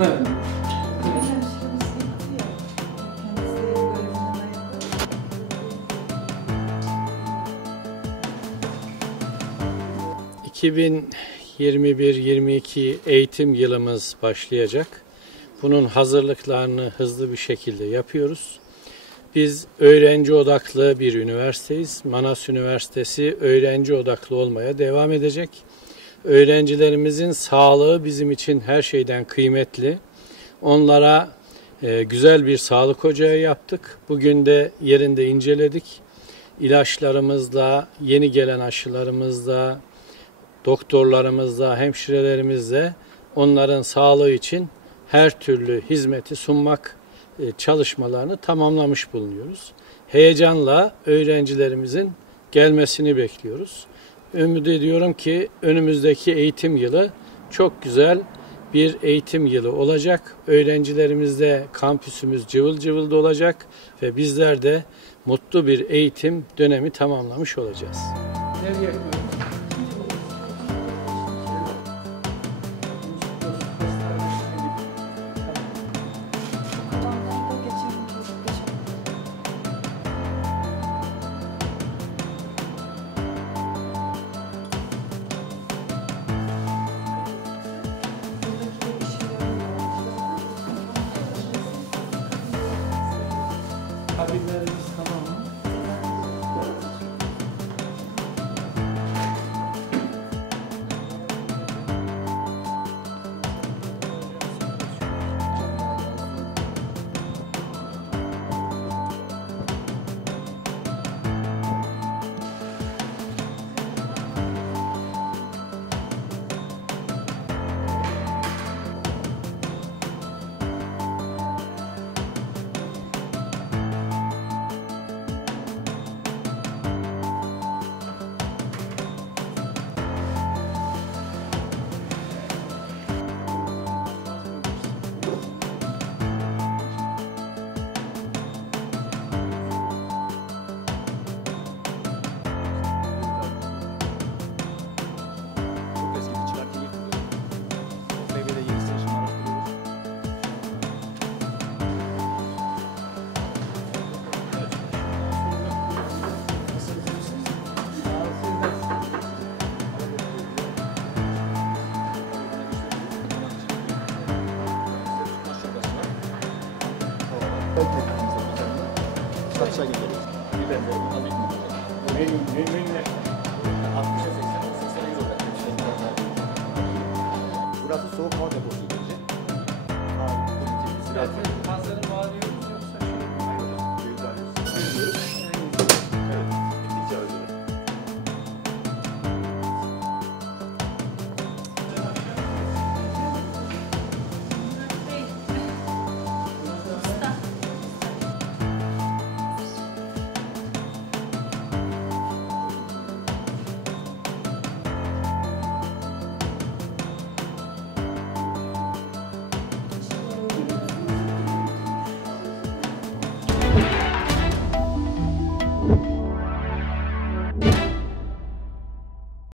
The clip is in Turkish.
...2021-22 eğitim yılımız başlayacak. Bunun hazırlıklarını hızlı bir şekilde yapıyoruz. Biz öğrenci odaklı bir üniversiteyiz. Manas Üniversitesi öğrenci odaklı olmaya devam edecek. Öğrencilerimizin sağlığı bizim için her şeyden kıymetli. Onlara güzel bir sağlık ocağı yaptık. Bugün de yerinde inceledik. İlaçlarımızla, yeni gelen aşılarımızla, doktorlarımızla, hemşirelerimizle onların sağlığı için her türlü hizmeti sunmak çalışmalarını tamamlamış bulunuyoruz. Heyecanla öğrencilerimizin gelmesini bekliyoruz. Ümit ediyorum ki önümüzdeki eğitim yılı çok güzel bir eğitim yılı olacak. Öğrencilerimizde kampüsümüz cıvıl cıvıl dolacak ve bizler de mutlu bir eğitim dönemi tamamlamış olacağız. Nereye kabinlerimiz tamam mı? Satışa gönderiyoruz. Burası soğuk hava